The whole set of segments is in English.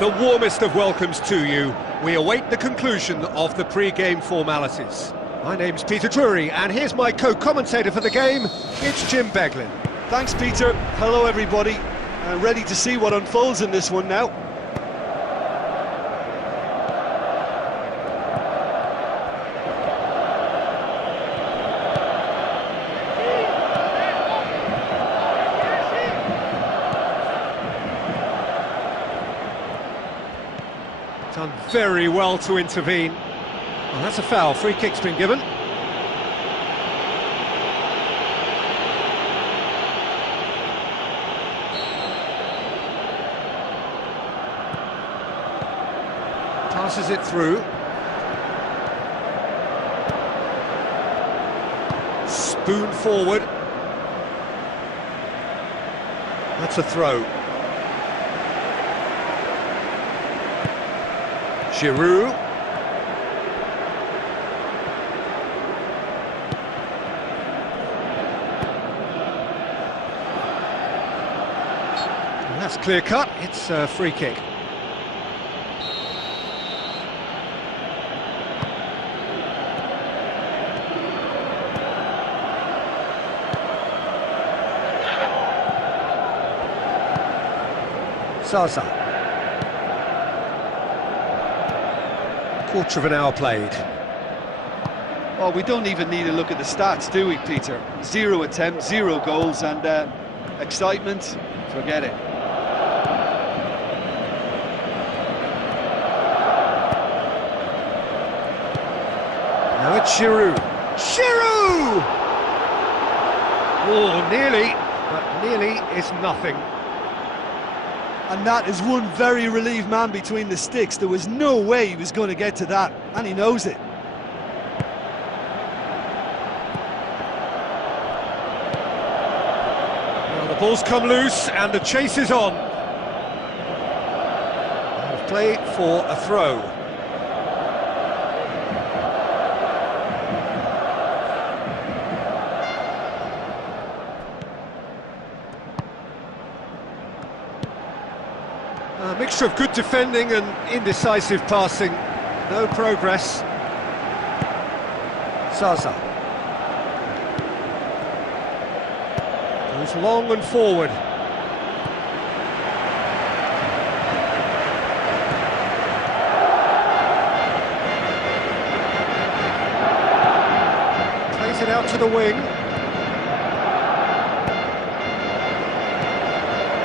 The warmest of welcomes to you. We await the conclusion of the pre-game formalities. My name's Peter Drury, and here's my co-commentator for the game, it's Jim Beglin. Thanks, Peter. Hello, everybody. Ready to see what unfolds in this one now. Done very well to intervene. Well, that's a foul. Free kick's been given. Passes it through. Spoon forward. That's a throw. Giroud. And that's clear cut, it's a free kick. Zaza. Quarter of an hour played. Well, we don't even need to look at the stats, do we, Peter? 0 attempts, 0 goals, and excitement, forget it. Now it's Giroud. Giroud! Oh, nearly, but nearly is nothing. And that is one very relieved man between the sticks. There was no way he was going to get to that, and he knows it. Well, the ball's come loose, and the chase is on. And play for a throw. A mixture of good defending and indecisive passing. No progress. Zaza. Goes long and forward. Plays it out to the wing.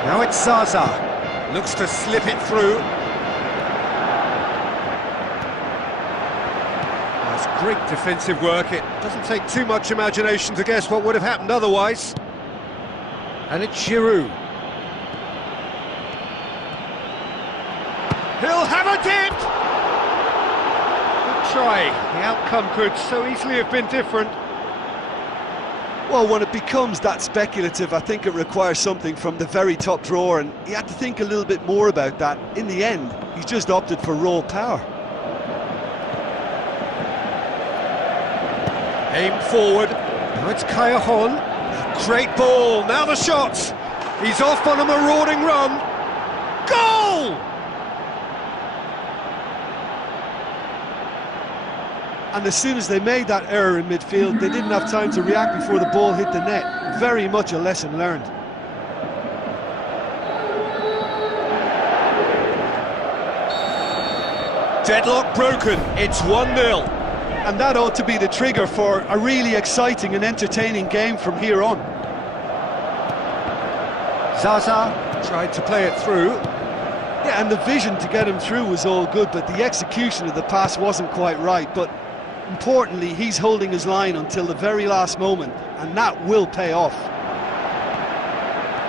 Now it's Zaza. Looks to slip it through. That's great defensive work. It doesn't take too much imagination to guess what would have happened otherwise. And it's Giroud. He'll have a dip! Good try. The outcome could so easily have been different. Well, when it becomes that speculative, I think it requires something from the very top drawer, and he had to think a little bit more about that. In the end, he's just opted for raw power. Aimed forward. Now it's Callejon. Great ball. Now the shot. He's off on a marauding run. Goal! And as soon as they made that error in midfield, they didn't have time to react before the ball hit the net. Very much a lesson learned. Deadlock broken, it's 1-0. And that ought to be the trigger for a really exciting and entertaining game from here on. Zaza tried to play it through. Yeah, and the vision to get him through was all good, but the execution of the pass wasn't quite right. But importantly, he's holding his line until the very last moment, and that will pay off.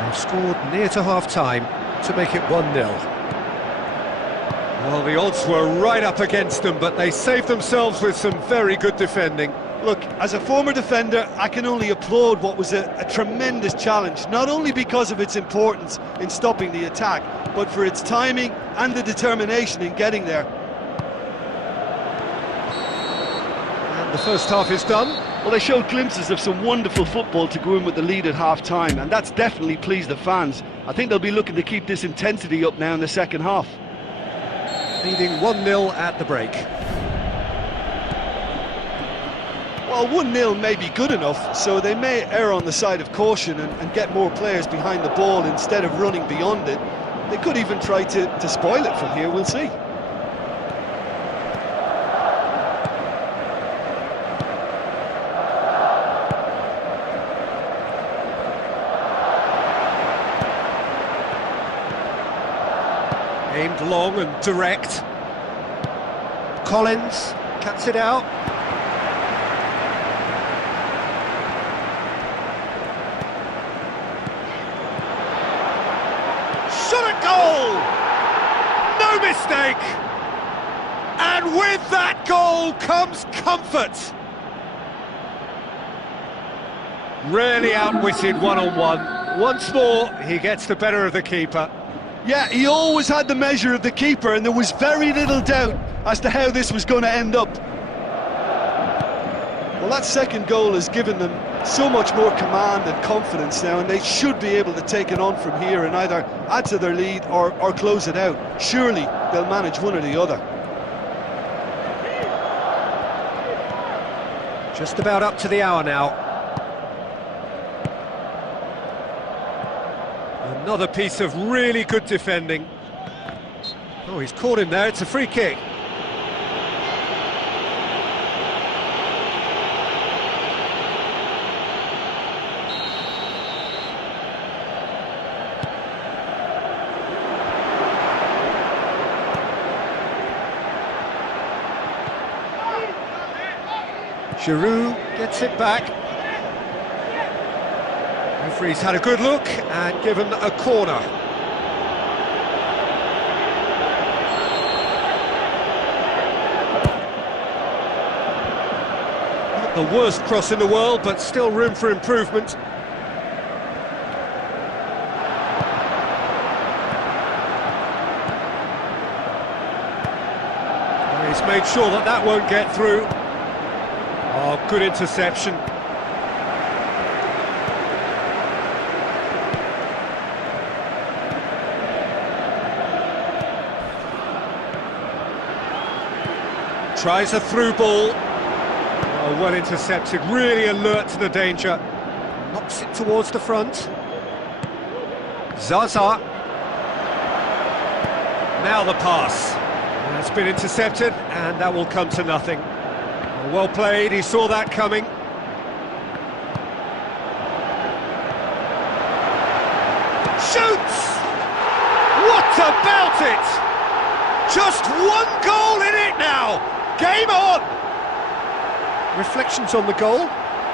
They've scored near to half-time to make it 1-0. Well, the odds were right up against them, but they saved themselves with some very good defending. Look, as a former defender, I can only applaud what was a tremendous challenge, not only because of its importance in stopping the attack, but for its timing and the determination in getting there. And the first half is done. Well, they showed glimpses of some wonderful football to go in with the lead at half-time, and that's definitely pleased the fans. I think they'll be looking to keep this intensity up now in the second half. leading 1-0 at the break. Well, 1-0 may be good enough, so they may err on the side of caution and get more players behind the ball instead of running beyond it. They could even try to spoil it from here, we'll see. Aimed long and direct. Collins cuts it out. Shot at goal! No mistake! And with that goal comes comfort. Rarely outwitted one-on-one. Once more, he gets the better of the keeper. Yeah, he always had the measure of the keeper, and there was very little doubt as to how this was going to end up. Well, that second goal has given them so much more command and confidence now, and they should be able to take it on from here and either add to their lead or close it out. Surely they'll manage one or the other. Just about up to the hour now. Another piece of really good defending. Oh, he's caught him there, it's a free kick. Giroud gets it back. Referee's had a good look and given a corner. Not the worst cross in the world, but still room for improvement. He's made sure that that won't get through. Oh, good interception. Tries a through ball. Oh, well intercepted, really alert to the danger. Knocks it towards the front. Zaza. Now the pass. It's been intercepted, and that will come to nothing. Well played, he saw that coming. Shoots! What about it? Just one goal in it now! Game on! Reflections on the goal?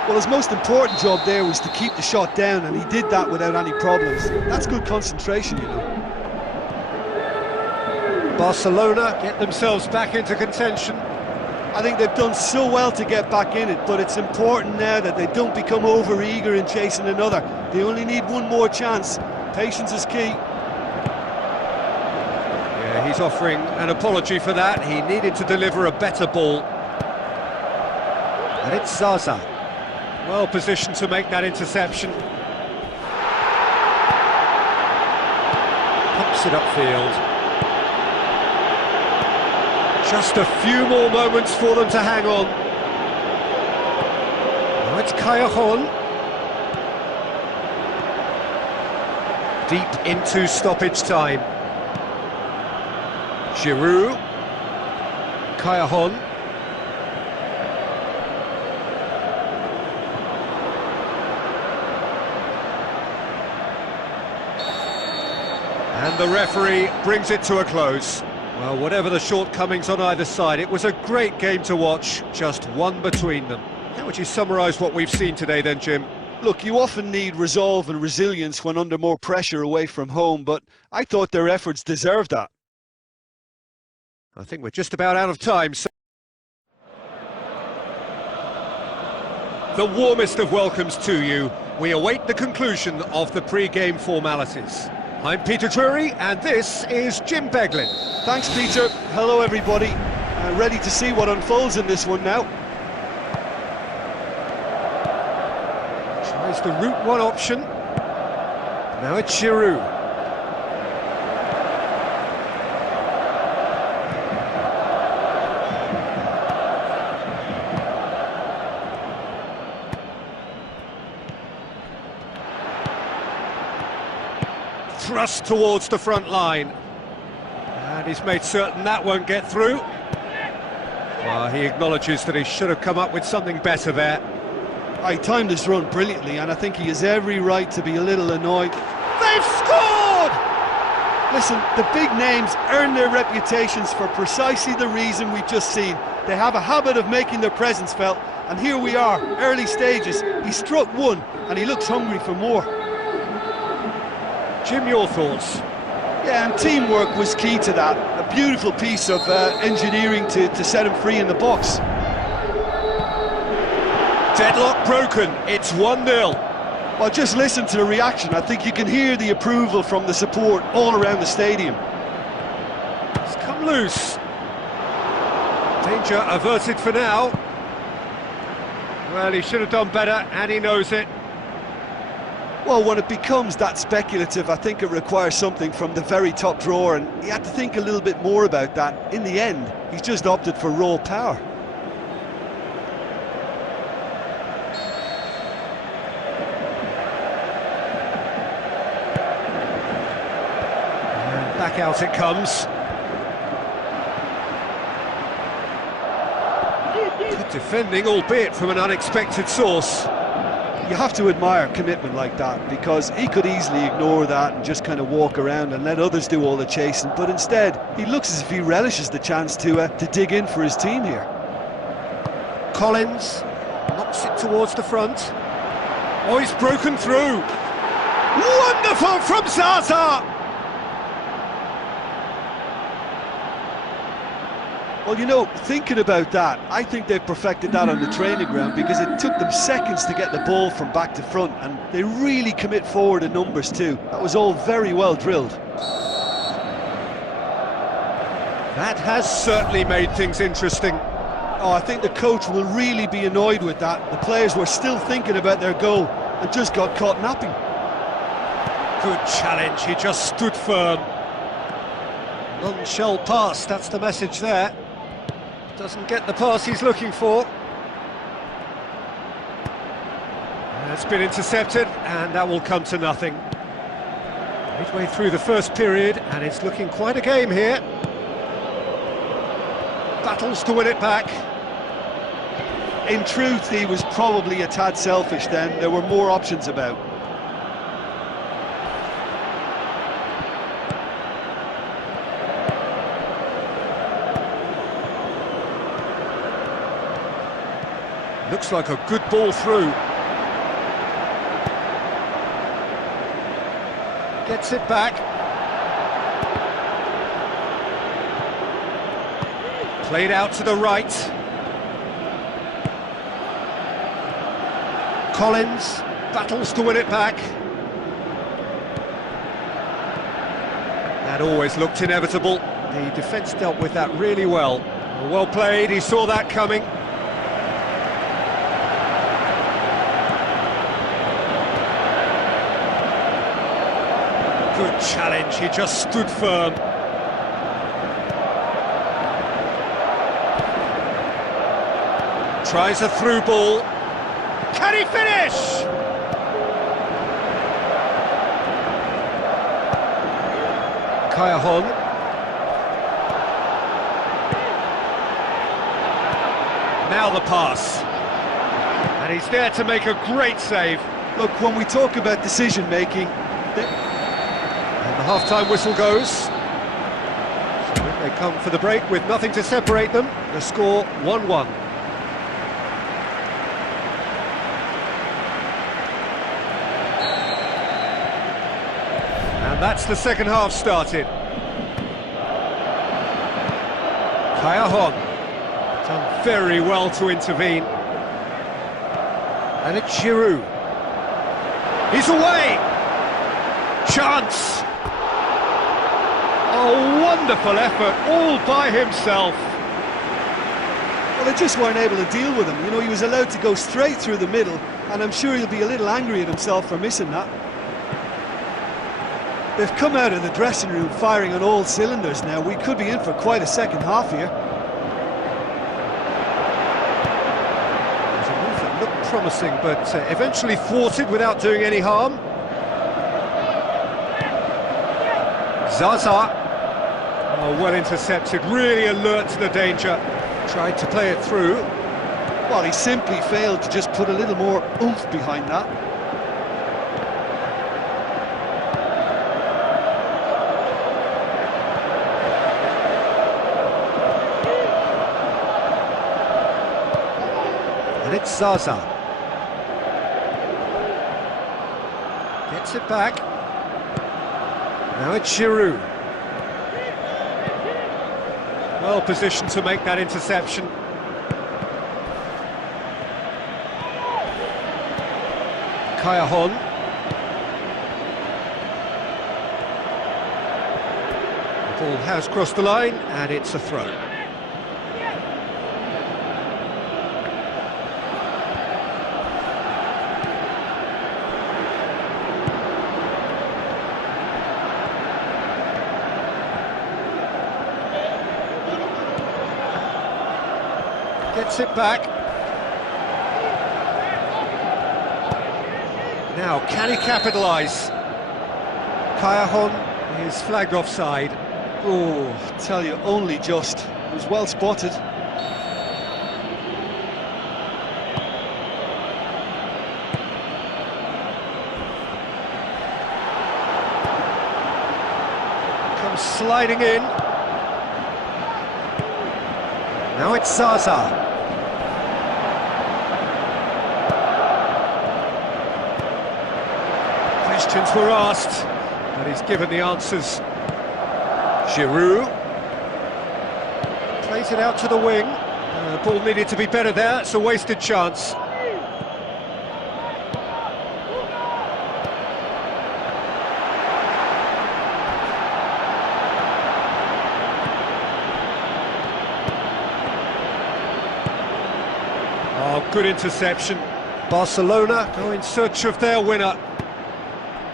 Well, his most important job there was to keep the shot down, and he did that without any problems. That's good concentration, you know. Barcelona get themselves back into contention. I think they've done so well to get back in it, but it's important now that they don't become over-eager in chasing another. They only need one more chance. Patience is key. Yeah, he's offering an apology for that. He needed to deliver a better ball. And it's Zaza. Well positioned to make that interception. Pops it upfield. Just a few more moments for them to hang on. Now it's Cajon. Deep into stoppage time. Giroud. Cajon. And the referee brings it to a close. Well, whatever the shortcomings on either side, it was a great game to watch, just one between them. How would you summarise what we've seen today then, Jim? Look, you often need resolve and resilience when under more pressure away from home, but I thought their efforts deserved that. I think we're just about out of time, so... The warmest of welcomes to you. We await the conclusion of the pre-game formalities. I'm Peter Drury, and this is Jim Beglin. Thanks, Peter. Hello, everybody. Ready to see what unfolds in this one now. Tries the route one option. Now it's Giroud. thrust towards the front line. And he's made certain that won't get through. Well, he acknowledges that he should have come up with something better there. He timed his run brilliantly, and I think he has every right to be a little annoyed. They've scored! Listen, the big names earn their reputations for precisely the reason we've just seen. They have a habit of making their presence felt, and here we are, early stages. He struck one, and he looks hungry for more. Jim, your thoughts? Yeah, and teamwork was key to that. A beautiful piece of engineering to set him free in the box. Deadlock broken, it's 1-0. Well, just listen to the reaction. I think you can hear the approval from the support all around the stadium. It's come loose. Danger averted for now. Well, he should have done better, and he knows it. Well, when it becomes that speculative, I think it requires something from the very top drawer, and he had to think a little bit more about that. In the end, he's just opted for raw power. And back out it comes. Good defending, albeit from an unexpected source. You have to admire commitment like that, because he could easily ignore that and just kind of walk around and let others do all the chasing, but instead he looks as if he relishes the chance to dig in for his team here. Collins knocks it towards the front. Oh, he's broken through. Wonderful from Zaza! Well, you know, thinking about that, I think they've perfected that on the training ground, because it took them seconds to get the ball from back to front, and they really commit forward in numbers too. That was all very well drilled. That has certainly made things interesting. Oh, I think the coach will really be annoyed with that. The players were still thinking about their goal and just got caught napping. Good challenge, he just stood firm. None shall pass, that's the message there. Doesn't get the pass he's looking for. It's been intercepted, and that will come to nothing. Midway through the first period, and it's looking quite a game here. Battles to win it back. In truth, he was probably a tad selfish then. There were more options about. Looks like a good ball through. Gets it back. Played out to the right. Collins battles to win it back. That always looked inevitable. The defence dealt with that really well. Well played, he saw that coming. Good challenge, he just stood firm. Tries a through ball. Can he finish? Kayahon. Now the pass. And he's there to make a great save. Look, when we talk about decision-making... And the half-time whistle goes. So they come for the break with nothing to separate them. The score 1-1. And that's the second half started. Kayahon done very well to intervene. And it's Giroud. He's away! Chance! A wonderful effort, all by himself. Well, they just weren't able to deal with him. You know, he was allowed to go straight through the middle, and I'm sure he'll be a little angry at himself for missing that. They've come out of the dressing room firing on all cylinders now. We could be in for quite a second half here. It was a move that looked promising, but eventually thwarted without doing any harm. Zaza. Oh, well intercepted, really alert to the danger. Tried to play it through. Well, he simply failed to just put a little more oomph behind that. And it's Zaza. Gets it back. Now it's Giroud. Well positioned to make that interception. Kayahon. The ball has crossed the line and it's a throw. Gets it back. Now, can he capitalise? Kayahon is flagged offside. Oh, I tell you, only just. It was well spotted. Comes sliding in. Now it's Zaza. Questions were asked, but he's given the answers. Giroud plays it out to the wing. Ball needed to be better there. It's a wasted chance. Oh, good interception. Barcelona go in search of their winner.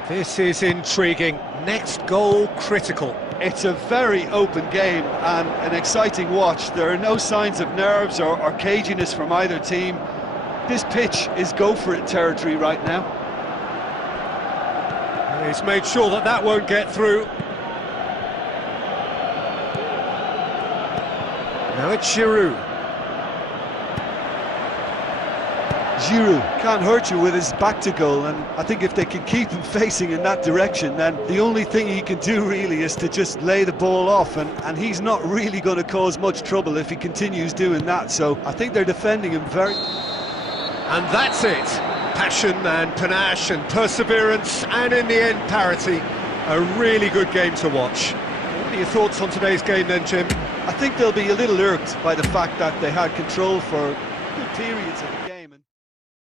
This is intriguing. Next goal critical. It's a very open game and an exciting watch. There are no signs of nerves or caginess from either team. This pitch is go-for-it territory right now. And he's made sure that that won't get through. Now it's Giroud. Giroud can't hurt you with his back to goal, and I think if they can keep him facing in that direction, then the only thing he can do really is to just lay the ball off, and he's not really going to cause much trouble if he continues doing that, so I think they're defending him very... And that's it. Passion and panache and perseverance, and in the end parity. A really good game to watch. What are your thoughts on today's game then, Jim? I think they'll be a little irked by the fact that they had control for good periods of the game.